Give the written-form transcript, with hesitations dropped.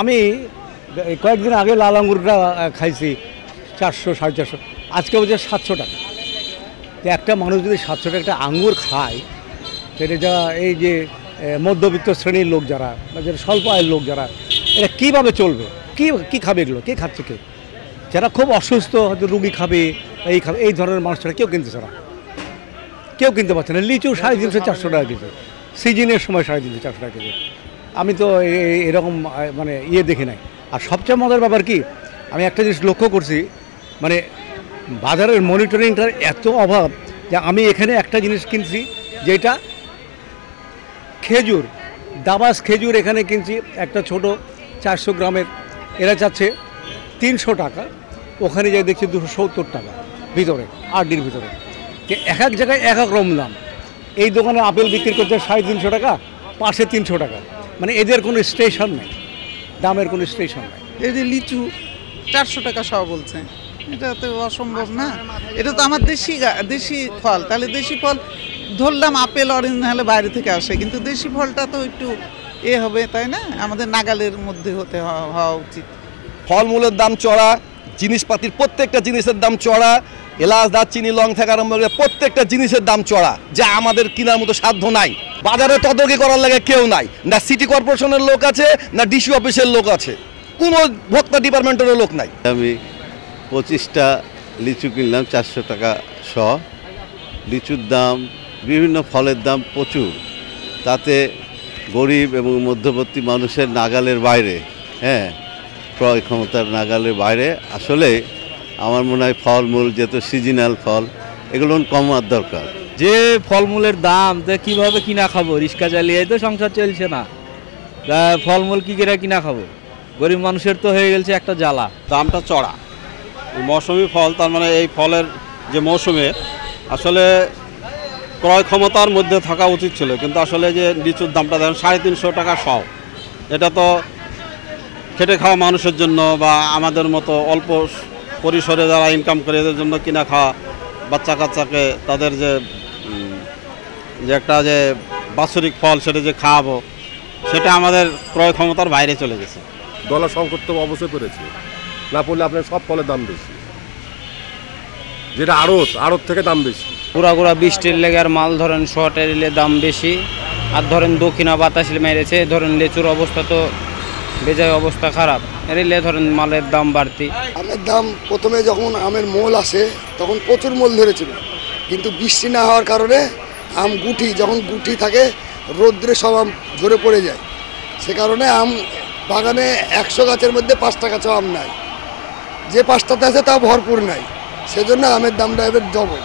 আমি কয়েকদিন আগে লাল আঙ্গুরটা খাইছি 400 450, আজকে বলছে 700 টাকা। তো একটা মানুষ যদি 700 টাকা একটা আঙ্গুর খায়, সেটা যারা এই যে মধ্যবিত্ত শ্রেণীর লোক যারা বা যারা স্বল্প আয়ের লোক যারা, এরা কীভাবে চলবে? কী খাবে এগুলো? কে খাচ্ছে কে? যারা খুব অসুস্থ, হয়তো রুগী খাবে, এই ধরনের মানুষরা কেউ কিনতেছে না, কেউ কিনতে পারছে না। লিচু 350 400 টাকা কেজি, সিজনের সময় 350 400 টাকা কেজি। আমি তো এরকম মানে দেখি নাই। আর সবচেয়ে মজার ব্যাপার কি, আমি একটা জিনিস লক্ষ্য করছি, মানে বাজারের মনিটরিংটার এত অভাব যে আমি এখানে একটা জিনিস কিনছি, যেটা খেজুর, দাবাস খেজুর এখানে কিনছি একটা ছোট 400 গ্রামের, এরা চাচ্ছে 300 টাকা, ওখানে যাই দেখছি 270 টাকা ভিতরে, আরডির ভিতরে। এক এক জায়গায় এক এক রকম দাম। এই দোকানে আপেল বিক্রি করছে 350 টাকা, পাশে 300 টাকা। মানে এদের কোনো স্টেশন নেই, দামের কোনো স্টেশন নেই। এই যে লিচু 400 টাকা সহ বলছে, এটা তো অসম্ভব না। এটা তো আমার দেশি ফল, তাহলে দেশি ফল ধরলাম, আপেল অরেঞ্জ হলে বাইরে থেকে আসে, কিন্তু দেশি ফলটা তো একটু হবে, তাই না? আমাদের নাগালের মধ্যে হওয়া উচিত। ফলমূলের দাম চড়া, জিনিসপাতির প্রত্যেকটা জিনিসের দাম চড়া, এলাচ দারচিনি লং থেকে আরম্ভ করে প্রত্যেকটা জিনিসের দাম চড়া, যা আমাদের কেনার মতো সাধ্য নাই। বাজারে তদারকি করার লাগে কেউ নাই, না সিটি কর্পোরেশনের লোক আছে, না ডিসি অফিসের লোক আছে, কোনো ভোক্তা ডিপার্টমেন্টের লোক নাই। আমি 25টা লিচু কিনলাম 400 টাকা শ। লিচুর দাম, বিভিন্ন ফলের দাম প্রচুর, তাতে গরিব এবং মধ্যবর্তী মানুষের নাগালের বাইরে, ক্রয় ক্ষমতার নাগালের বাইরে। আসলে আমার মনে হয় ফলমূল যেহেতু সিজনাল ফল, এগুলো কমার দরকার। যে ফলমূলের দাম, তো কীভাবে কিনা খাবো? রিক্সা চালিয়ে তো সংসার চলছে না, ফলমূল কী করে কিনা খাবো? গরিব মানুষের তো হয়ে গেছে একটা জ্বালা। দামটা চড়া, মৌসুমি ফল, তার মানে এই ফলের যে মৌসুমে আসলে ক্রয় ক্ষমতার মধ্যে থাকা উচিত ছিল, কিন্তু আসলে যে লিচুর দামটা দেখেন 350 টাকা শ। এটা তো খেটে খাওয়া মানুষের জন্য বা আমাদের মতো অল্প পরিসরে যারা ইনকাম করে এদের জন্য কিনা খাওয়া, বাচ্চা কাচ্চাকে তাদের যে একটা যে বাৎসরিক ফল সেটা যে খাওয়াবো, সেটা আমাদের ক্রয় ক্ষমতার বাইরে চলে গেছে। ডলার সংকট তো অবশ্যই করেছে, না পড়লে আপনার সব ফলের দাম বেশি, যেটা আড়ত থেকে দাম বেশি। পুরা বৃষ্টির লেগে মাল ধরেন শর্টের দাম বেশি, আর ধরেন দক্ষিণা বাতাস মেরেছে, ধরেন লেচুর অবস্থা তো বেজায় অবস্থা খারাপ, এলে ধরেন মালের দাম বাড়তি। আমের দাম প্রথমে যখন আমের মোল আসে তখন প্রচুর মোল ধরেছিল, কিন্তু বৃষ্টি না হওয়ার কারণে যখন গুটি থাকে রৌদ্রে সব আম ঝরে পড়ে যায়। সে কারণে আম বাগানে 100 গাছের মধ্যে 5টা গাছও আম নাই, যে 5টাতে আছে তা ভরপুর নাই, সেজন্য আমের দামটা এবার ডবল।